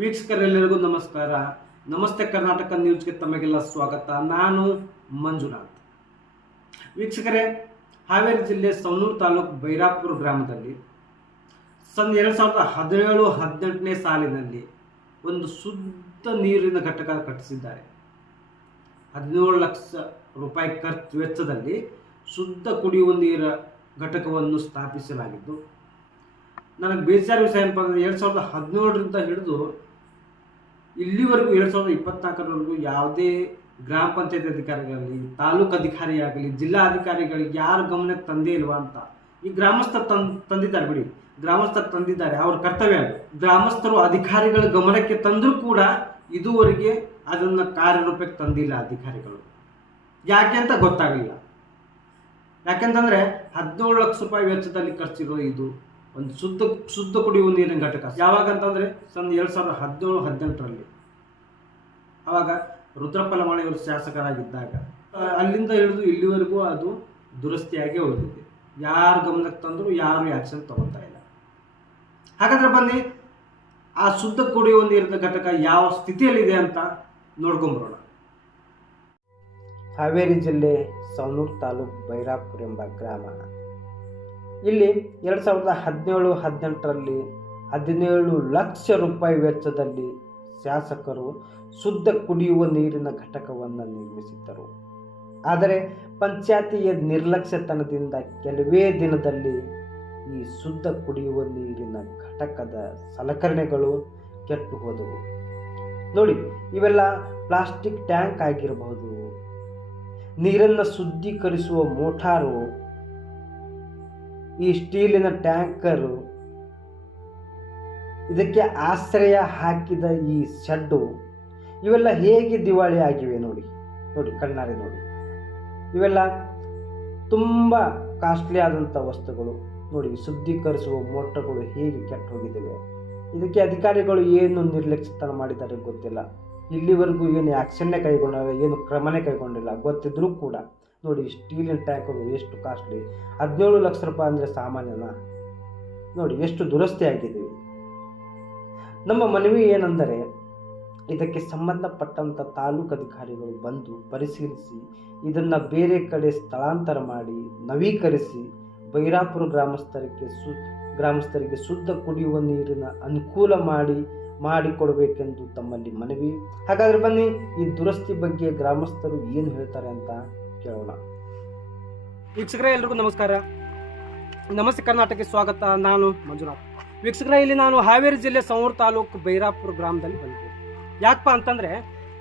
ವೀಕ್ಷಕರೆಲ್ಲರಿಗೂ ನಮಸ್ಕಾರ. ನಮಸ್ತೆ ಕರ್ನಾಟಕ ನ್ಯೂಸ್ಗೆ ತಮಗೆಲ್ಲ ಸ್ವಾಗತ. ನಾನು ಮಂಜುನಾಥ್. ವೀಕ್ಷಕರೇ, ಹಾವೇರಿ ಜಿಲ್ಲೆ ಸವನೂರು ತಾಲೂಕು ಬೈರಾಪುರ ಗ್ರಾಮದಲ್ಲಿ ಸನ್ ಎರಡು ಸಾವಿರದ ಹದಿನೇಳು, ಹದಿನೆಂಟನೇ ಸಾಲಿನಲ್ಲಿ ಒಂದು ಶುದ್ಧ ನೀರಿನ ಘಟಕ ಕಟ್ಟಿಸಿದ್ದಾರೆ. ಹದಿನೇಳು ಲಕ್ಷ ರೂಪಾಯಿ ಖರ್ಚು ವೆಚ್ಚದಲ್ಲಿ ಶುದ್ಧ ಕುಡಿಯುವ ನೀರ ಘಟಕವನ್ನು ಸ್ಥಾಪಿಸಲಾಗಿದ್ದು, ನನಗೆ ಬೇಸಾರ ವಿಷಯ ಏನಪ್ಪ ಅಂದರೆ ಎರಡು ಸಾವಿರದ ಹದಿನೇಳರಿಂದ ಹಿಡಿದು ಇಲ್ಲಿವರೆಗೂ ಎರಡು ಸಾವಿರದ ಇಪ್ಪತ್ನಾಲ್ಕರವರೆಗೂ ಯಾವುದೇ ಗ್ರಾಮ ಪಂಚಾಯತ್ ಅಧಿಕಾರಿಗಳಾಗಲಿ, ತಾಲೂಕು ಅಧಿಕಾರಿಯಾಗಲಿ, ಜಿಲ್ಲಾ ಅಧಿಕಾರಿಗಳಿಗೆ ಯಾರು ಗಮನಕ್ಕೆ ತಂದೇ ಇಲ್ವಾ ಅಂತ ಈ ಗ್ರಾಮಸ್ಥರು ತಂದ್, ತಂದಿದ್ದಾರೆ ಬಿಡಿ. ಗ್ರಾಮಸ್ಥರು ತಂದಿದ್ದಾರೆ, ಅವ್ರ ಕರ್ತವ್ಯ ಗ್ರಾಮಸ್ಥರು ಅಧಿಕಾರಿಗಳ ಗಮನಕ್ಕೆ ತಂದರೂ ಕೂಡ ಇದುವರೆಗೆ ಅದನ್ನು ಕಾರ್ಯರೂಪಕ್ಕೆ ತಂದಿಲ್ಲ ಅಧಿಕಾರಿಗಳು. ಯಾಕೆ ಅಂತ ಗೊತ್ತಾಗಲಿಲ್ಲ. ಯಾಕೆಂತಂದ್ರೆ ಹದಿನೇಳು ಲಕ್ಷ ರೂಪಾಯಿ ವೆಚ್ಚದಲ್ಲಿ ಖರ್ಚಿರೋ ಇದು ಒಂದು ಶುದ್ಧ ಶುದ್ಧ ಕುಡಿಯುವ ನೀರಿನ ಘಟಕ. ಯಾವಾಗ ಅಂತಂದರೆ ಸನ್ ಎರಡು ಸಾವಿರದ ಹದಿನೇಳು, ಹದಿನೆಂಟರಲ್ಲಿ. ಆವಾಗ ರುದ್ರಪ್ಪ ಲಮಾಣಿಯವರು ಶಾಸಕರಾಗಿದ್ದಾಗ ಅಲ್ಲಿಂದ ಹಿಡಿದು ಇಲ್ಲಿವರೆಗೂ ಅದು ದುರಸ್ತಿಯಾಗಿ ಉಳಿದಿದೆ. ಯಾರು ಗಮನಕ್ಕೆ ತಂದರೂ, ಯಾರು ಆ್ಯಕ್ಷನ್ ತಗೊತಾ ಇಲ್ಲ. ಹಾಗಾದ್ರೆ ಬನ್ನಿ, ಆ ಶುದ್ಧ ಕುಡಿಯುವ ನೀರಿನ ಘಟಕ ಯಾವ ಸ್ಥಿತಿಯಲ್ಲಿದೆ ಅಂತ ನೋಡ್ಕೊಂಬರೋಣ. ಹಾವೇರಿ ಜಿಲ್ಲೆ ಸವಣೂರು ತಾಲೂಕು ಬೈರಾಪುರ ಎಂಬ ಗ್ರಾಮ. ಇಲ್ಲಿ ಎರಡು ಸಾವಿರದ ಹದಿನೇಳು, ಹದಿನೆಂಟರಲ್ಲಿ ಹದಿನೇಳು ಲಕ್ಷ ರೂಪಾಯಿ ವೆಚ್ಚದಲ್ಲಿ ಶಾಸಕರು ಶುದ್ಧ ಕುಡಿಯುವ ನೀರಿನ ಘಟಕವನ್ನು ನಿರ್ಮಿಸಿದ್ದರು. ಆದರೆ ಪಂಚಾಯತಿಯ ನಿರ್ಲಕ್ಷ್ಯತನದಿಂದ ಕೆಲವೇ ದಿನದಲ್ಲಿ ಈ ಶುದ್ಧ ಕುಡಿಯುವ ನೀರಿನ ಘಟಕದ ಸಲಕರಣೆಗಳು ಕೆಟ್ಟು ಹೋದವು. ನೋಡಿ, ಇವೆಲ್ಲ ಪ್ಲಾಸ್ಟಿಕ್ ಟ್ಯಾಂಕ್ ಆಗಿರಬಹುದು. ನೀರನ್ನು ಶುದ್ಧೀಕರಿಸುವ ಮೋಟಾರು ಈ ಸ್ಟೀಲಿನ ಟ್ಯಾಂಕರು ಇದಕ್ಕೆ ಆಶ್ರಯ ಹಾಕಿದ ಈ ಶೆಡ್ಡು ಇವೆಲ್ಲ ಹೇಗೆ ದಿವಾಳಿ ಆಗಿವೆ ನೋಡಿ ನೋಡಿ ಕಣ್ಣಾರೆ ನೋಡಿ. ಇವೆಲ್ಲ ತುಂಬ ಕಾಸ್ಟ್ಲಿ ಆದಂಥ ವಸ್ತುಗಳು. ನೋಡಿ, ಶುದ್ಧೀಕರಿಸುವ ಮೋಟರ್ಗಳು ಹೇಗೆ ಕೆಟ್ಟು ಹೋಗಿದ್ದಾವೆ ಇದಕ್ಕೆ ಅಧಿಕಾರಿಗಳು ಏನು ನಿರ್ಲಕ್ಷ್ಯತನ ಮಾಡಿದ್ದಾರೆ ಗೊತ್ತಿಲ್ಲ. ಇಲ್ಲಿವರೆಗೂ ಏನು ಆ್ಯಕ್ಷನ್ನೇ ಕೈಗೊಂಡಿಲ್ಲ, ಏನು ಕ್ರಮನೇ ಕೈಗೊಂಡಿಲ್ಲ. ಗೊತ್ತಿದ್ರೂ ಕೂಡ ನೋಡಿ ಸ್ಟೀಲಿನ ಟ್ಯಾಂಕು ಎಷ್ಟು ಕಾಸ್ಟ್ಲಿ ಹದಿನೇಳು ಲಕ್ಷ ರೂಪಾಯಿ ಅಂದರೆ ಸಾಮಾನ್ಯನ? ನೋಡಿ, ಎಷ್ಟು ದುರಸ್ತಿ ಆಗಿದ್ದೀವಿ ನಮ್ಮ ಮನವಿ ಏನೆಂದರೆ, ಇದಕ್ಕೆ ಸಂಬಂಧಪಟ್ಟಂಥ ತಾಲೂಕು ಅಧಿಕಾರಿಗಳು ಬಂದು ಪರಿಶೀಲಿಸಿ, ಇದನ್ನು ಬೇರೆ ಕಡೆ ಸ್ಥಳಾಂತರ ಮಾಡಿ, ನವೀಕರಿಸಿ, ಬೈರಾಪುರ ಗ್ರಾಮಸ್ಥರಿಗೆ ಸು, ಗ್ರಾಮಸ್ಥರಿಗೆ ಶುದ್ಧ ಕುಡಿಯುವ ನೀರಿನ ಅನುಕೂಲ ಮಾಡಿ, ಮಾಡಿಕೊಡಬೇಕೆಂದು ತಮ್ಮಲ್ಲಿ ಮನವಿ. ಹಾಗಾದರೆ ಬನ್ನಿ, ಈ ದುರಸ್ತಿ ಬಗ್ಗೆ ಗ್ರಾಮಸ್ಥರು ಏನು ಹೇಳ್ತಾರೆ ಅಂತ ಕೇಳೋಣ. ವೀಕ್ಷಕರೇ, ಎಲ್ರಿಗೂ ನಮಸ್ಕಾರ. ನಮಸ್ತೆ, ಕರ್ನಾಟಕಕ್ಕೆ ಸ್ವಾಗತ. ನಾನು ಮಂಜುನಾಥ್. ವೀಕ್ಷಕರೇ, ಇಲ್ಲಿ ನಾನು ಹಾವೇರಿ ಜಿಲ್ಲೆ ಸಂವರ್ ತಾಲೂಕು ಬೈರಾಪುರ ಗ್ರಾಮದಲ್ಲಿ ಬಂದಿದ್ದೆ ಯಾಕಪ್ಪ ಅಂತಂದರೆ,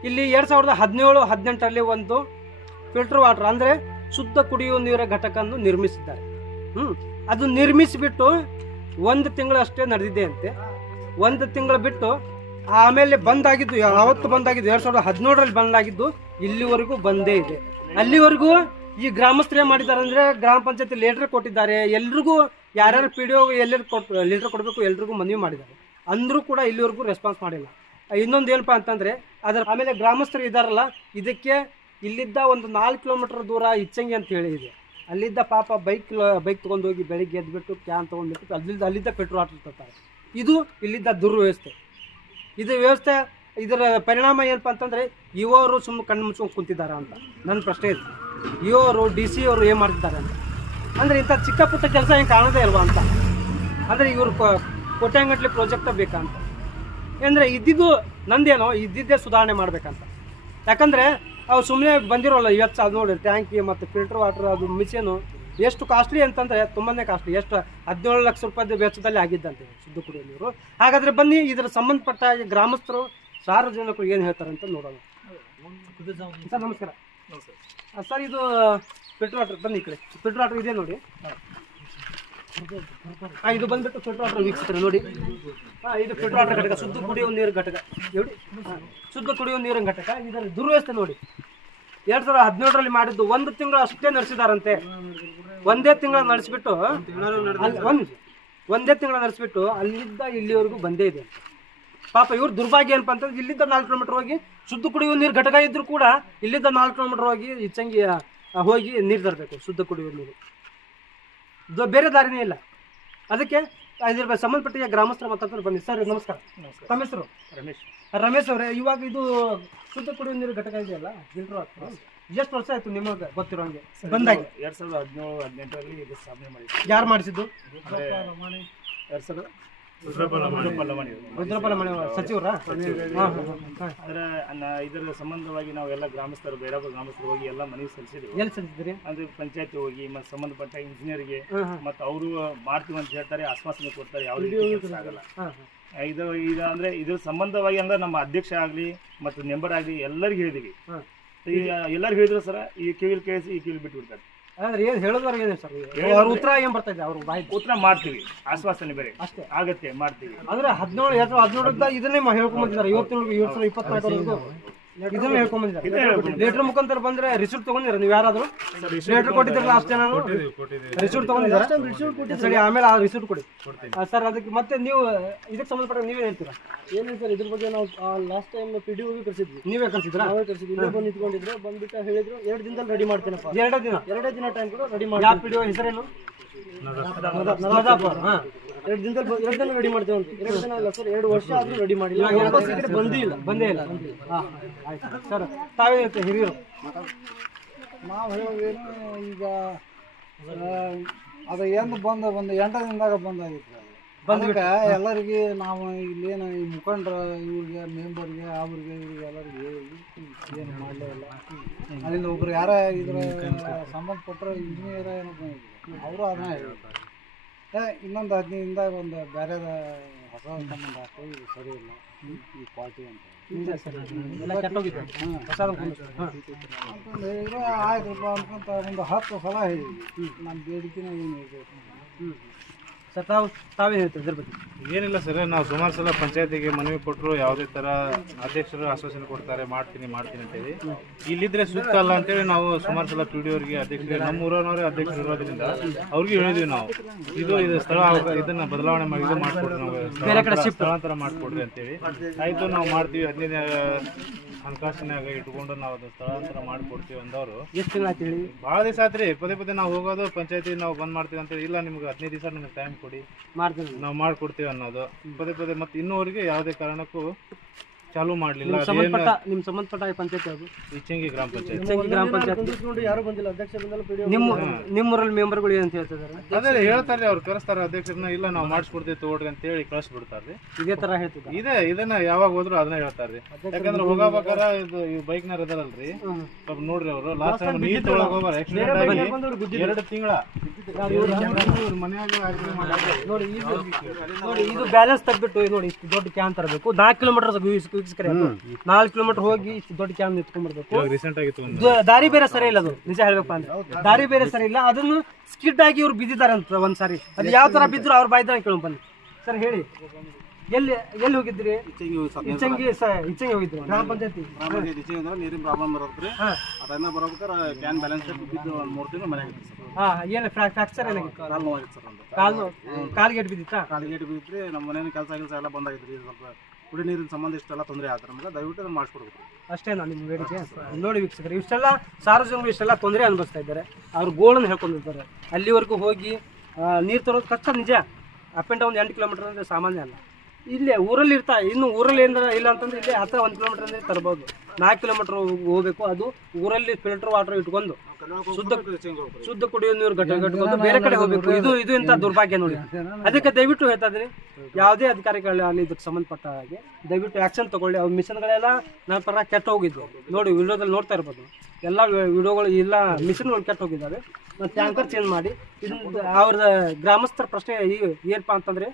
ಇಲ್ಲಿ ಎರಡು ಸಾವಿರದ ಹದಿನೇಳು, ಹದಿನೆಂಟರಲ್ಲಿ ಒಂದು ಫಿಲ್ಟರ್ ವಾಟರ್ ಅಂದರೆ ಶುದ್ಧ ಕುಡಿಯುವ ನೀರ ಘಟಕವನ್ನು ನಿರ್ಮಿಸಿದ್ದಾರೆ. ಹ್ಞೂ ಅದು ನಿರ್ಮಿಸಿಬಿಟ್ಟು ಒಂದು ತಿಂಗಳಷ್ಟೇ ನಡೆದಿದೆ ಅಂತೆ. ಒಂದು ತಿಂಗಳು ಬಿಟ್ಟು ಆಮೇಲೆ ಬಂದಾಗಿದ್ದು, ಯಾವತ್ತು ಬಂದಾಗಿದ್ದು, ಎರಡು ಸಾವಿರದ ಹದಿನೇಳರಲ್ಲಿ ಬಂದಾಗಿದ್ದು ಇಲ್ಲಿವರೆಗೂ ಬಂದೇ ಇದೆ. ಅಲ್ಲಿವರೆಗೂ ಈ ಗ್ರಾಮಸ್ಥರೇ ಮಾಡಿದ್ದಾರೆ ಅಂದರೆ ಗ್ರಾಮ ಪಂಚಾಯತಿ ಲೀಡರ್ ಕೊಟ್ಟಿದ್ದಾರೆ. ಎಲ್ರಿಗೂ ಯಾರ್ಯಾರು ಪಿ ಡಿ ಒ ಎಲ್ಲರೂ ಕೊಟ್ಟು ಲೀಡರ್ ಕೊಡಬೇಕು ಎಲ್ರಿಗೂ ಮನವಿ ಮಾಡಿದ್ದಾರೆ. ಅಂದರೂ ಕೂಡ ಇಲ್ಲಿವರೆಗೂ ರೆಸ್ಪಾನ್ಸ್ ಮಾಡಿಲ್ಲ. ಇನ್ನೊಂದು ಏನಪ್ಪ ಅಂತಂದರೆ, ಅದರ ಆಮೇಲೆ ಗ್ರಾಮಸ್ಥರು ಇದ್ದಾರಲ್ಲ ಇದಕ್ಕೆ ಇಲ್ಲಿದ್ದ ಒಂದು ನಾಲ್ಕು ಕಿಲೋಮೀಟರ್ ದೂರ ಇಚ್ಚಂಗಿ ಅಂತ ಹೇಳಿ ಇದೆ. ಅಲ್ಲಿದ್ದ ಪಾಪ ಬೈಕ್ ಬೈಕ್ ತೊಗೊಂಡೋಗಿ ಬೆಳಿಗ್ಗೆ ಎದ್ಬಿಟ್ಟು ಕ್ಯಾನ್ ತೊಗೊಂಡ್ಬಿಟ್ಟು ಅಲ್ಲಿದ್ದ ಅಲ್ಲಿದ್ದ ಪೆಟ್ರೋಲ್ ಹಾಕಿರ್ತಾರೆ ಇದು ಇಲ್ಲಿದ್ದ ದುರ್ವ್ಯವಸ್ಥೆ. ಇದು ವ್ಯವಸ್ಥೆ ಇದರ ಪರಿಣಾಮ ಏನಪ್ಪ ಅಂತಂದರೆ ಇವರು ಸುಮ್ಮನೆ ಕಣ್ಣು ಮುಚ್ಕೊಂಡು ಕುಂತಿದ್ದಾರೆ ಅಂತ. ನನ್ನ ಪ್ರಶ್ನೆ ಇದೆ. ಇವರು ಡಿ ಸಿ ಅವರು ಏನು ಮಾಡ್ತಿದ್ದಾರೆ ಅಂತ. ಅಂದರೆ ಇಂಥ ಚಿಕ್ಕ ಪುಟ್ಟ ಕೆಲಸ ಏನು ಕಾಣದೇ ಇಲ್ವಾ ಅಂತ. ಅಂದರೆ ಇವರು ಕೋಟ್ಯಾಂಗಟ್ಲೆ ಪ್ರಾಜೆಕ್ಟ ಬೇಕಾ ಅಂತ. ಅಂದರೆ ಇದ್ದಿದ್ದು ನಂದೇನೋ, ಇದ್ದಿದ್ದೇ ಸುಧಾರಣೆ ಮಾಡಬೇಕಂತ. ಯಾಕಂದರೆ, ಅವು ಸುಮ್ಮನೆ ಬಂದಿರೋಲ್ಲ, ಇವತ್ತು ಅದು ನೋಡಿ ಟ್ಯಾಂಕಿ ಮತ್ತು ಫಿಲ್ಟರ್ ವಾಟರ್ ಅದು ಮಿಷನು. ಎಷ್ಟು ಕಾಸ್ಟ್ಲಿ ಅಂತಂದರೆ ತುಂಬಾ ಕಾಸ್ಟ್ಲಿ ಎಷ್ಟು ಹದಿನೇಳು ಲಕ್ಷ ರೂಪಾಯಿ ವೆಚ್ಚದಲ್ಲಿ ಆಗಿದ್ದಂತೆ, ಸಿದ್ದು ಕುಡಿಯಲ್ಲಿ ಇವರು ಹಾಗಾದರೆ ಬನ್ನಿ, ಇದರ ಸಂಬಂಧಪಟ್ಟ ಗ್ರಾಮಸ್ಥರು ಸಾರ್ವಜನಿಕರು ಏನು ಹೇಳ್ತಾರೆ ಅಂತ ನೋಡೋಣ. ಸರ್, ನಮಸ್ಕಾರ. ಸರ್, ಇದು ಫಿಲ್ಟರ್ ವಾಟರ್ ಬನ್ನಿ ಈ ಕಡೆ. ಫಿಲ್ಟರ್ ವಾಟರ್ ಇದೆ ನೋಡಿ. ಹಾಂ ಇದು ಬಂದ್ಬಿಟ್ಟು ಫಿಲ್ಟರ್ ವಾಟರ್ ವೀಕ್ಷಕರು ನೋಡಿ. ಹಾಂ ಇದು ಫಿಲ್ಟರ್ ವಾಟರ್ ಘಟಕ, ಶುದ್ಧ ಕುಡಿಯುವ ನೀರು ಘಟಕ. ನೋಡಿ ಶುದ್ಧ ಕುಡಿಯುವ ನೀರಿನ ಘಟಕ. ಇದರ ದುರ್ವ್ಯವಸ್ಥೆ ನೋಡಿ. ಎರಡು ಸಾವಿರದ ಹದಿನೇಳರಲ್ಲಿ ಮಾಡಿದ್ದು ಒಂದು ತಿಂಗಳು ಅಷ್ಟೇ ನಡೆಸಿದಾರಂತೆ. ಒಂದೇ ತಿಂಗಳ ನಡೆಸಿಬಿಟ್ಟು ಒಂದು, ಒಂದೇ ತಿಂಗಳ ನಡೆಸಿಬಿಟ್ಟು ಅಲ್ಲಿದ್ದ ಇಲ್ಲಿವರೆಗೂ ಬಂದೇ ಇದೆ ಪಾಪ ಇವ್ರ ದುರ್ಭಾಗ್ಯ ಏನಪ್ಪ ಅಂತಂದ್ರೆ ಇಲ್ಲಿಂದ ನಾಲ್ಕು ಕಿಲೋಮೀಟರ್ ಹೋಗಿ ಶುದ್ಧ ಕುಡಿಯುವ ನೀರು ಘಟಕ ಇದ್ರೂ ಕೂಡ ಇಲ್ಲಿಂದ ನಾಲ್ಕು ಕಿಲೋಮೀಟರ್ ಹೋಗಿ ಇಚ್ಚಂಗಿ ಹೋಗಿ ನೀರು ತರಬೇಕು ಶುದ್ಧ ಕುಡಿಯುವ ನೀರು. ಬೇರೆ ದಾರಿನೇ ಇಲ್ಲ. ಅದಕ್ಕೆ ಇದ್ರ ಸಂಬಂಧಪಟ್ಟ ಗ್ರಾಮಸ್ಥರ ಮಾತಾಡ್ತಾರೆ ಬನ್ನಿ. ಸರ್ ನಮಸ್ಕಾರ. ತಮ್ಮ ಹೆಸರು? ರಮೇಶ್. ರಮೇಶ್ ಅವರೇ ಇವಾಗ ಇದು ಶುದ್ಧ ಕುಡಿಯುವ ನೀರು ಘಟಕ ಇದೆಯಲ್ಲ ಫಿಲ್ಟರ್ ಎಷ್ಟು ವರ್ಷ ಆಯ್ತು ನಿಮಗೆ ಗೊತ್ತಿರೋ ಬಂದಾಗ ಬಂದಾಗಿ? ಎರಡ್ ಸಾವಿರದ ಹದಿನೇಳು ಹದಿನೆಂಟರಲ್ಲಿ ಇದು ಸ್ಥಾಪನೆ ಮಾಡಿದ್ವಿ ಯಾರು ಮಾಡಿಸಿದ್ದು? ಎರಡ್ ಸಾವಿರದ ರುದ್ರಪಾಲ ಮನೆ ಸಚಿವರಾ? ಹಾಂ ಹಾಂ ಅಂದ್ರೆ ಇದರ ಸಂಬಂಧವಾಗಿ ನಾವೆಲ್ಲ ಗ್ರಾಮಸ್ಥರು ಬೇರೆ ಗ್ರಾಮಸ್ಥರು ಹೋಗಿ ಎಲ್ಲ ಮನವಿ ಸಲ್ಲಿಸಿದ್ವಿ. ಎಲ್ಲಿ ಸಲ್ಲಿಸಿದ್ರಿ? ಅಂದ್ರೆ ಪಂಚಾಯತಿ ಹೋಗಿ ಮತ್ತೆ ಸಂಬಂಧಪಟ್ಟ ಇಂಜಿನಿಯರ್ಗೆ ಮತ್ತೆ ಅವರು ಮಾಡ್ತೀವಿ ಅಂತ ಹೇಳ್ತಾರೆ ಆಶ್ವಾಸನೆ ಕೊಡ್ತಾರೆ ಯಾವ ರೀತಿ ಕೆಲ್ಸ ಆಗಲ್ಲ. ಇದು ಇದು ಅಂದ್ರೆ ಇದ್ರ ಸಂಬಂಧವಾಗಿ ಅಂದ್ರೆ ನಮ್ಮ ಅಧ್ಯಕ್ಷ ಆಗ್ಲಿ ಮತ್ತು ಮೆಂಬರ್ ಆಗ್ಲಿ ಎಲ್ಲರಿಗೂ ಹೇಳಿದೀವಿ. ಎಲ್ಲರಿಗೂ ಹೇಳಿದ್ರು ಸರ ಈ ಕಿವಿಲ್ ಕೇಳಿಸಿ ಈ ಕಿವಿಲ್ ಬಿಟ್ಟು ಬಿಡ್ತಾರೆ ಅಂದ್ರೆ ಏನು ಹೇಳೋದ್ರ ಏನು ಸರ್. ಅವ್ರ ಉತ್ತರ ಏನು ಬರ್ತಾ ಇದೆ? ಅವ್ರ ಬಾಯಿ ಉತ್ತರ ಮಾಡ್ತೀವಿ ಆಶ್ವಾಸನೆ ಬೇರೆ. ಅಷ್ಟೇ. ಆಗತ್ತೆ ಮಾಡ್ತೀವಿ. ಅಂದ್ರೆ ಹದಿನೇಳು ಎರಡು ಸಾವಿರದ ಹದಿನೇಳರಿಂದ ಇದನ್ನೇ ಹೇಳ್ಕೊಂಡ್ಬಂದಿದ್ದಾರೆ ಇವತ್ತೇಳು ಇವತ್ತು ಇಪ್ಪತ್ನಾಲ್ಕರವರೆಗೂ. ಇದನ್ನೇ ಲೇಟರ್ ಮುಖಾಂತರ ಬಂದ್ರೆ ರಿಸೂಟ್ ತಗೊಂಡಿರ ನೀವು ಯಾರಾದ್ರು? ಲೇಟರ್ ಕೊಟ್ಟಿದ್ರಲ್ಲ ಲಾಸ್ಟ್ ನಾನು? ರಿಸೂಟ್ ತಗೊಂಡಿದ್ದಾರೆ? ಸರಿ ಆಮೇಲೆ ಆ ರಿಸೂಟ್ ಕೊಡಿ. ಸರ್ ಅದಕ್ಕೆ ಮತ್ತೆ ನೀವು ಇದಕ್ಕೆ ಸಂಬಂಧಪಟ್ಟ ನೀವೇ ಹೇಳ್ತೀರಾ? ಏನಿಲ್ಲ ಸರ್ ಇದ್ರ ಬಗ್ಗೆ ನಾವು ಲಾಸ್ಟ್ ಟೈಮ್ ಪಿ ಡಿ ಹೋಗಿ ಕರ್ಸಿದ್ವಿ. ನೀವೇ ಕಳ್ಸಿದ್ರಾ ನಾವೇ ಕರ್ಸಿದ್ವಿ. ಇಲ್ಲೇ ಬಂದು ನಿಂತ್ಕೊಂಡಿದ್ರೆ ಬಂದ್ಬಿಟ್ಟು ಹೇಳಿದ್ರು ಎರಡು ದಿನದಲ್ಲಿ ರೆಡಿ ಮಾಡ್ತೇನೆ ಎರಡೇ ದಿನ? ಎರಡೇ ದಿನ ಟೈಮ್ ಕೂಡ ರೆಡಿ ಯಾವ ಮಾಡಿ ಡಿ ಹೆಸರೇನು? ನದಾಪುರ ಹಾ. ಎರಡು ದಿನದಲ್ಲಿ ಎರಡು ದಿನ ರೆಡಿ ಮಾಡ್ತೇವೆ ಅಂತ ಎರಡು ದಿನ ಅಲ್ಲ ಸರ್ ಎರಡು ವರ್ಷ ಆದ್ರೂ ರೆಡಿ ಮಾಡಿಲ್ಲ. ಎರಡು ವಾಪಸ್ ಈ ಕಡೆ ಬಂದೇ ಇಲ್ಲ. ಬಂದೇ ಇಲ್ಲ. ಹಾ ಆಯ್ತು. ಸರ್ ತಾವೇ ಇರುತ್ತೆ ಹಿರಿಯರು? ನಾವು ಹೇಳೋದೇನು ಈಗ ಅದು ಎಂದು ಬಂದ ಬಂದ ಎಂಟು ದಿನದಾಗ ಬಂದಾಗಿತ್ತು ಅದು. ಬಂದಕ್ಕೆ ಎಲ್ಲರಿಗೆ ನಾವು ಇಲ್ಲೇನು ಈ ಮುಖಂಡ್ರ ಇವ್ರಿಗೆ ಮೆಂಬರ್ಗೆ ಅವ್ರಿಗೆ ಇವ್ರಿಗೆ ಎಲ್ಲರಿಗೆ ಹೇಳಿ ಏನು ಮಾಡಲೇ ಇಲ್ಲ. ಅಲ್ಲಿಂದ ಒಬ್ರು ಯಾರ ಇದ್ರ ಸಂಬಂಧಪಟ್ಟರು ಇಂಜಿನಿಯರ್ ಏನೋ ಬಂದಿದ್ರು. ಅವರು ಅದನ್ನ ಹೇಳಿದ್ರು ಏ ಇನ್ನೊಂದು ಹದಿನೈದಿಂದ ಒಂದು ಬೇರೆ ಹೊಸ ಸಂಬಂಧ ಇದು ಸರಿ ಇಲ್ಲ. ಈ ಕ್ವಾಲಿಟಿ ಅಂತ. ಅಂತಂದು ಹೇಳಿದ್ರೆ ಆಯ್ತಪ್ಪ ಅನ್ಕೊಂತ ಒಂದು ಹತ್ತು ಸಲ ಹೇಳಿದ್ವಿ. ನಮ್ಮ ಬೇಡಿಕೆನ ಏನು ಹ್ಮ್. ಸರ್ ತಾವು ತಾವೇ ಹೇಳ್ತೀವಿ ಇದ್ರ ಬಗ್ಗೆ? ಏನಿಲ್ಲ ಸರ್ ನಾವು ಸುಮಾರು ಸಲ ಪಂಚಾಯತಿಗೆ ಮನವಿ ಕೊಟ್ಟರು ಯಾವುದೇ ತರ ಅಧ್ಯಕ್ಷರು ಆಶ್ವಾಸನೆ ಕೊಡ್ತಾರೆ ಮಾಡ್ತೀನಿ ಮಾಡ್ತೀನಿ ಅಂತೇಳಿ. ಇಲ್ಲಿದ್ರೆ ಸೂಕ್ತ ಅಲ್ಲ ಅಂತೇಳಿ ನಾವು ಸುಮಾರು ಸಲ ಪಿ ಡಿ ಅವರಿಗೆ ಅಧ್ಯಕ್ಷರಿಗೆ ನಮ್ಮ ಊರವರೇ ಅಧ್ಯಕ್ಷರು ಇರೋದ್ರಿಂದ ಅವ್ರಿಗೆ ಹೇಳಿದ್ವಿ ನಾವು. ಇದು ಇದು ಸ್ಥಳ ಇದನ್ನು ಬದಲಾವಣೆ ಮಾಡಿ ಇದು ಮಾಡ್ಕೊಡ್ರಿ ನಾವು. ಸ್ಥಳಾಂತರ- ಅಂತ ಅಂತೇಳಿ. ಆಯ್ತು ನಾವು ಮಾಡ್ತೀವಿ ಹದಿನೈದು ಹಣಕಾಸಿನಾಗ ಇಟ್ಕೊಂಡು ನಾವು ಅದು ಸ್ಥಳಾಂತರ ಮಾಡ್ಕೊಡ್ತೀವಿ ಅಂದವರು. ಎಷ್ಟು ತಿಂಗಳು ಭಾಳ ದಿವಸ ಆತ್ರಿ ಪದೇ ಪದೇ ನಾವು ಹೋಗೋದು ಪಂಚಾಯತಿ ನಾವು ಬಂದ್ ಮಾಡ್ತೀವಿ ಅಂತ ಇಲ್ಲ ನಿಮ್ಗೆ ಹದಿನೈದು ದಿವಸ ನಿಮ್ಗೆ ಟೈಮ್ ಕೊಡಿ ಮಾಡ್ತೀನಿ ನಾವು ಮಾಡ್ಕೊಡ್ತೀವಿ ಅನ್ನೋದು. ಪದೇ ಪದೇ ಮತ್ತೆ ಇನ್ನೂವರೆಗೆ ಯಾವುದೇ ಕಾರಣಕ್ಕೂ ಚಾಲೂ ಮಾಡಲಿಲ್ಲ. ನಿಮ್ ಸಂಬಂಧಪಟ್ಟ ನಿಮ್ ಸಂಬಂಧಪಟ್ಟ ಪಂಚಾಯತ್ ಅದು ಇಚ್ಚಂಗಿ ಗ್ರಾಮ ಪಂಚಾಯತ್. ಇಚ್ಚಂಗಿ ಗ್ರಾಮ ಪಂಚಾಯತ್. ಕುಂದಿಸ್ಕೊಂಡು ಯಾರು ಬಂದಿಲ್ಲ. ಅಧ್ಯಕ್ಷ ಬಂದಲ್ಲ. ನಿಮ್ಮ ನಿಮ್ಮೂರಲ್ಲಿ ಮೆಂಬರ್ಗಳು ಏನಂತ ಹೇಳ್ತಿದ್ದಾರೆ? ಅದೇ ಹೇಳ್ತಾರೆ ಅವ್ರು ಕರೆಸ್ತಾರೆ ಅಧ್ಯಕ್ಷರನ್ನ ಇಲ್ಲ ನಾವು ಮಾಡಿಸ್ಕೊಡ್ತೀವಿ ತಗೊಳ್ರಿ ಅಂತ ಹೇಳಿ ಕಳಿಸ್ಬಿಡ್ತಾರೆ. ಇದೇ ತರ ಹೇಳ್ತಿದ್ದಾರೆ. ಇದೇ ಇದನ್ನ ಯಾವಾಗ ಹೋದ್ರು ಅದನ್ನ ಹೇಳ್ತಾರ್ರಿ ಯಾಕಂದ್ರೆ ಹೋಗಬೇಕಾರ ಇದು ಈ ಬೈಕ್ನಾರ ಇದಾರಲ್ರಿ. ಸ್ವಲ್ಪ ನೋಡ್ರಿ ಅವರು. ಲಾಸ್ಟ್ ಟೈಮ್ ನೀರ್ ತೊಗೊಳಕ್ ಹೋಗ್ಬಾರ ಆಕ್ಸಿಡೆಂಟ್ ಆಗಿ ಎರಡು ತಿಂಗಳ. ಮನ್ಯಾಗ. ನೋಡಿ ಇದು ಬ್ಯಾಲೆನ್ಸ್ ತೆಗ್ಬಿಟ್ಟು ನೋಡಿ ಇಷ್ಟು ದೊಡ್ಡ ಕ್ಯಾನ್ ತರಬೇಕು. ನಾಲ್ಕು ಕಿಲೋಮೀಟರ್ ವೀಕ್ಷಕರೇ ನಾಲ್ಕು ಕಿಲೋಮೀಟರ್ ಹೋಗಿ ಇಷ್ಟು ದೊಡ್ಡ ಕ್ಯಾನ್ ಒಂದು ದಾರಿ ಬೇರೆ ಸರಿ ಇಲ್ಲ ಅದು. ನಿಜ ಹೇಳ್ಬೇಕಪ್ಪ ಅಂದ್ರೆ. ದಾರಿ ಬೇರೆ ಸರಿ ಇಲ್ಲ. ಅದನ್ನು ಸ್ಕಿಡ್ ಆಗಿ ಇವ್ರು ಬಿದ್ದಿದ್ದಾರೆ ಅಂತ ಒಂದ್ ಸಾರಿ ಅದು ಯಾವ ತರ ಬಿದ್ರು ಅವ್ರ ಬಾಯ್ದಾಗ ಕೇಳೋ ಬನ್ನಿ. ಸರ್ ಹೇಳಿ. ಎಲ್ಲಿ ಎಲ್ಲಿ ಹೋಗಿದ್ರಿ? ಇಚ್ಚಂಗಿ ಇಚ್ಚಂಗಿ ಹೋಗಿದ್ರಿ. ಗ್ರಾಮ ಪಂಚಾಯತಿ. ನೀರಿನ ಪ್ರಾಬ್ಲಮ್ ಬರೋದ್ರಿ. ಅದನ್ನ ಬರೋಬೇಕಾರೆ ಕ್ಯಾನ್ ಬ್ಯಾಲೆನ್ಸ್ ಬಿದ್ದು ಒಂದು ಮೂರು ತಿಂಗಳು ಮನೆಯಾಗ ಸರ್. ಹಾ ಏನು ಫ್ರಾಕ್ಚರ್ ಏನಾಗಿತ್ತು ಕಾಲು ನೋವಾಗಿತ್ತು ಸರ್ ಒಂದು ಕಾಲು ಕಾಲ್ಗೆ ಎಟ್ ಬಿದ್ದಿತ್ತಾ? ನಮ್ಮ ಮನೇನ ಕೆಲಸ ಕೆಲಸ ಎಲ್ಲ ಬಂದಾಗಿದ್ರಿ ಸ್ವಲ್ಪ ಕುಡಿ ನೀರಿನ ಸಂಬಂಧ ಇಷ್ಟೆಲ್ಲ ತೊಂದರೆ ಆದ್ರೆ ನಮ್ಗೆ ದಯವಿಟ್ಟು ಅದನ್ನ ಅಷ್ಟೇ ನಾನು ನಿಮ್ಮ ಬೇಡಿಕೆ ನೋಡಿ ವೀಕ್ಷಕರು, ಇಷ್ಟೆಲ್ಲ ಸಾರ್ವಜನಿಕರು ಇಷ್ಟೆಲ್ಲ ತೊಂದರೆ ಅನುಭವಿಸ್ತಾ ಇದ್ದಾರೆ. ಅವ್ರು ಗೋಳನ್ನು ಹೇಳ್ಕೊಂಡಿರ್ತಾರೆ ಅಲ್ಲಿವರೆಗೂ ಹೋಗಿ ನೀರು ತರೋದು ಕಷ್ಟ ನಿಜ. ಅಪ್ ಆ್ಯಂಡ್ ಡೌನ್ ಎಂಟು ಕಿಲೋಮೀಟರ್ ಅಂದರೆ ಸಾಮಾನ್ಯ ಅಲ್ಲ. ಇಲ್ಲೇ ಊರಲ್ಲಿ ಇರ್ತಾ ಇನ್ನು ಊರಲ್ಲಿ ಏನಾರ ಇಲ್ಲ ಅಂತಂದ್ರೆ ಇಲ್ಲೇ ಹತ್ತಿರ ಒಂದು ಕಿಲೋಮೀಟರ್ ಅಂದರೆ ತರ್ಬೋದು. ನಾಲ್ಕು ಕಿಲೋಮೀಟರ್ ಹೋಗ್ಬೇಕು. ಅದು ಊರಲ್ಲಿ ಫಿಲ್ಟರ್ ವಾಟರ್ ಇಟ್ಕೊಂಡು ಶುದ್ಧ ಶುದ್ಧ ಕುಡಿಯೋ ನೀರು ಕಟ್ಟಿಕೊಂಡು ಬೇರೆ ಕಡೆ ಹೋಗ್ಬೇಕು. ಇದು ಇದು ಇಂತ ದುರ್ಭಾಗ್ಯ ನೋಡಿ. ಅದಕ್ಕೆ ದಯವಿಟ್ಟು ಹೇಳ್ತಾ ಇದ್ದೀನಿ, ಯಾವುದೇ ಅಧಿಕಾರಿಗಳು ಅಲ್ಲಿ ಇದಕ್ಕೆ ಸಂಬಂಧಪಟ್ಟ ಹಾಗೆ ದಯವಿಟ್ಟು ಆ್ಯಕ್ಷನ್ ತಗೊಳ್ಳಿ. ಅವ್ರ ಮಿಷನ್ಗಳೆಲ್ಲ ನನ್ನ ಪರ ಕೆಟ್ಟ ಹೋಗಿದ್ವು. ನೋಡಿ, ವಿಡಿಯೋದಲ್ಲಿ ನೋಡ್ತಾ ಇರ್ಬೋದು. ಎಲ್ಲ ವಿಡಿಯೋಗಳು ಇಲ್ಲ ಮಿಷನ್ಗಳು ಕೆಟ್ಟ ಹೋಗಿದ್ದಾವೆ. ಮತ್ತು ಟ್ಯಾಂಕರ್ ಚೇಂಜ್ ಮಾಡಿ ಇದನ್ನ ಅವ್ರದ ಗ್ರಾಮಸ್ಥರ ಪ್ರಶ್ನೆ ಏನಪ್ಪಾ ಏನಪ್ಪ ಅಂತಂದರೆ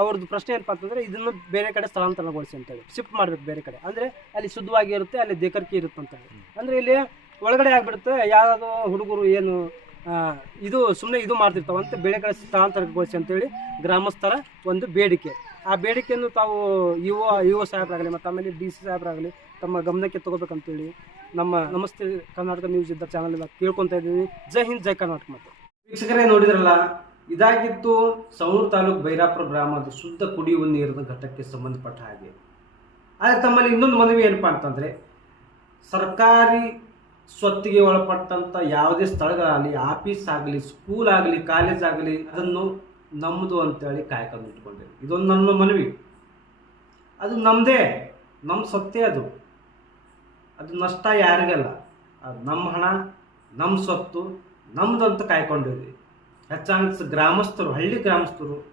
ಅವ್ರದ್ದು ಪ್ರಶ್ನೆ ಏನಪ್ಪ ಅಂತಂದರೆ, ಇದನ್ನು ಬೇರೆ ಕಡೆ ಸ್ಥಳಾಂತರಗೊಳಿಸಿ ಅಂತೇಳಿ ಶಿಫ್ಟ್ ಮಾಡ್ಬೇಕು ಬೇರೆ ಕಡೆ. ಅಂದರೆ ಅಲ್ಲಿ ಶುದ್ಧವಾಗಿರುತ್ತೆ, ಅಲ್ಲಿ ದೇಕರ್ಕಿ ಇರುತ್ತೆ ಅಂದ್ರೆ ಇಲ್ಲಿ ಒಳಗಡೆ ಆಗ್ಬಿಡುತ್ತೆ ಯಾವ್ದು ಹುಡುಗರು ಏನು ಇದು ಸುಮ್ಮನೆ ಇದು ಮಾಡ್ತಿರ್ತಾವಂತ ಕಡೆ ಸ್ಥಳಾಂತರಗೊಳಿಸಿ ಅಂತೇಳಿ ಗ್ರಾಮಸ್ಥರ ಒಂದು ಬೇಡಿಕೆ. ಆ ಬೇಡಿಕೆಯನ್ನು ತಾವು ಯುವ ಯುವ ಸಾಹೇಬರಾಗಲಿ ಮತ್ತು ಆಮೇಲೆ ಡಿ ಸಿ ಸಾಹೇಬರಾಗಲಿ ತಮ್ಮ ಗಮನಕ್ಕೆ ತಗೋಬೇಕಂತೇಳಿ ನಮ್ಮ ನಮಸ್ತೆ ಕರ್ನಾಟಕ ನ್ಯೂಸ್ ಇದ್ದ ಚಾನಲ್ ಎಲ್ಲ ಕೇಳ್ಕೊತಾ ಇದ್ದೀನಿ ಜೈ ಹಿಂದ್ ಜೈ ಕರ್ನಾಟಕ ಮತ್ತು ವೀಕ್ಷಕರೇ ನೋಡಿದ್ರಲ್ಲ ಇದಾಗಿತ್ತು ಸವಣೂರು ತಾಲೂಕು ಬೈರಾಪುರ ಗ್ರಾಮದ ಶುದ್ಧ ಕುಡಿಯುವ ನೀರಿನ ಘಟಕಕ್ಕೆ ಸಂಬಂಧಪಟ್ಟ ಹಾಗೆ. ಆದರೆ ತಮ್ಮಲ್ಲಿ ಇನ್ನೊಂದು ಮನವಿ ಏನಪ್ಪ ಅಂತಂದರೆ ಸರ್ಕಾರಿ ಸ್ವತ್ತಿಗೆ ಒಳಪಟ್ಟಂಥ ಯಾವುದೇ ಸ್ಥಳಗಳಾಗಲಿ ಆಫೀಸ್ ಆಗಲಿ, ಸ್ಕೂಲ್ ಆಗಲಿ, ಕಾಲೇಜ್ ಆಗಲಿ ಅದನ್ನು ನಮ್ಮದು ಅಂತೇಳಿ ಕಾಯ್ಕೊಂಡು ಇಟ್ಕೊಂಡಿರಿ ಇದೊಂದು ನನ್ನ ಮನವಿ. ಅದು ನಮ್ಮದೇ ನಮ್ಮ ಸೊತ್ತೇ ಅದು. ಅದು ನಷ್ಟ ಯಾರಿಗಲ್ಲ. ಅದು ನಮ್ಮ ಹಣ ನಮ್ಮ ಸೊತ್ತು ನಮ್ಮದು ಅಂತ ಕಾಯ್ಕೊಂಡಿರಿ. ಹೆಚ್ಚಾಗಿ ಗ್ರಾಮಸ್ಥರು, ಹಳ್ಳಿ ಗ್ರಾಮಸ್ಥರು,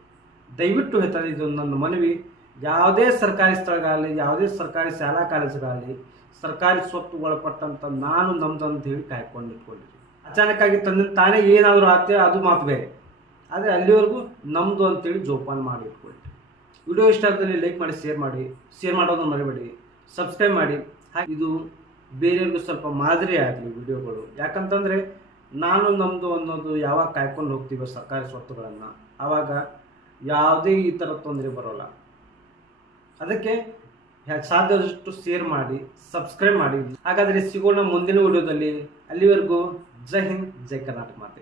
ದಯವಿಟ್ಟು ಹೇಳ್ತಾರೆ, ಇದೊಂದು ನನ್ನ ಮನವಿ. ಯಾವುದೇ ಸರ್ಕಾರಿ ಸ್ಥಳಗಳಾಗಲಿ, ಯಾವುದೇ ಸರ್ಕಾರಿ ಶಾಲಾ ಕಾಲೇಜುಗಾಗಲಿ ಸರ್ಕಾರಿ ಸ್ವತ್ತು ಒಳಪಟ್ಟಂತ ನಾನು ನಮ್ದು ಅಂತ ಹೇಳಿ ಕಾಯ್ಕೊಂಡು ಇಟ್ಕೊಂಡಿರಿ ಅಚಾನಕ್ಕಾಗಿ ತಂದ ತಾನೇ ಏನಾದರೂ ಆತ ಅದು ಮಾತು ಬೇರೆ. ಆದರೆ ಅಲ್ಲಿವರೆಗೂ ನಮ್ಮದು ಅಂತೇಳಿ ಜೋಪಾನ ಮಾಡಿ ಇಟ್ಕೊಳ್ಳಿ ವಿಡಿಯೋ ಇಷ್ಟ ಆದಲ್ಲಿ ಲೈಕ್ ಮಾಡಿ, ಶೇರ್ ಮಾಡಿ. ಶೇರ್ ಮಾಡೋದನ್ನು ಮರಿಬೇಡಿ. ಸಬ್ಸ್ಕ್ರೈಬ್ ಮಾಡಿ. ಹಾಗೆ ಇದು ಬೇರೆಯವ್ರಿಗೂ ಸ್ವಲ್ಪ ಮಾದರಿ ಆಗಲಿ ವಿಡಿಯೋಗಳು. ಯಾಕಂತಂದರೆ ನಾನು ನಮ್ಮದು ಅನ್ನೋದು ಯಾವಾಗ ಕಾಯ್ಕೊಂಡು ಹೋಗ್ತೀವೋ ಸರ್ಕಾರಿ ಸ್ವತ್ತುಗಳನ್ನು, ಆವಾಗ ಯಾವುದೇ ಈ ಥರ ತೊಂದರೆ ಬರೋಲ್ಲ. ಅದಕ್ಕೆ ಸಾಧ್ಯದಷ್ಟು ಶೇರ್ ಮಾಡಿ ಸಬ್ಸ್ಕ್ರೈಬ್ ಮಾಡಿ. ಹಾಗಾದರೆ ಸಿಗೋಣ ಮುಂದಿನ ವಿಡಿಯೋದಲ್ಲಿ ಅಲ್ಲಿವರೆಗೂ ಜೈ ಹಿಂದ್, ಜೈ ಕರ್ನಾಟಕ ಮಾತೆ.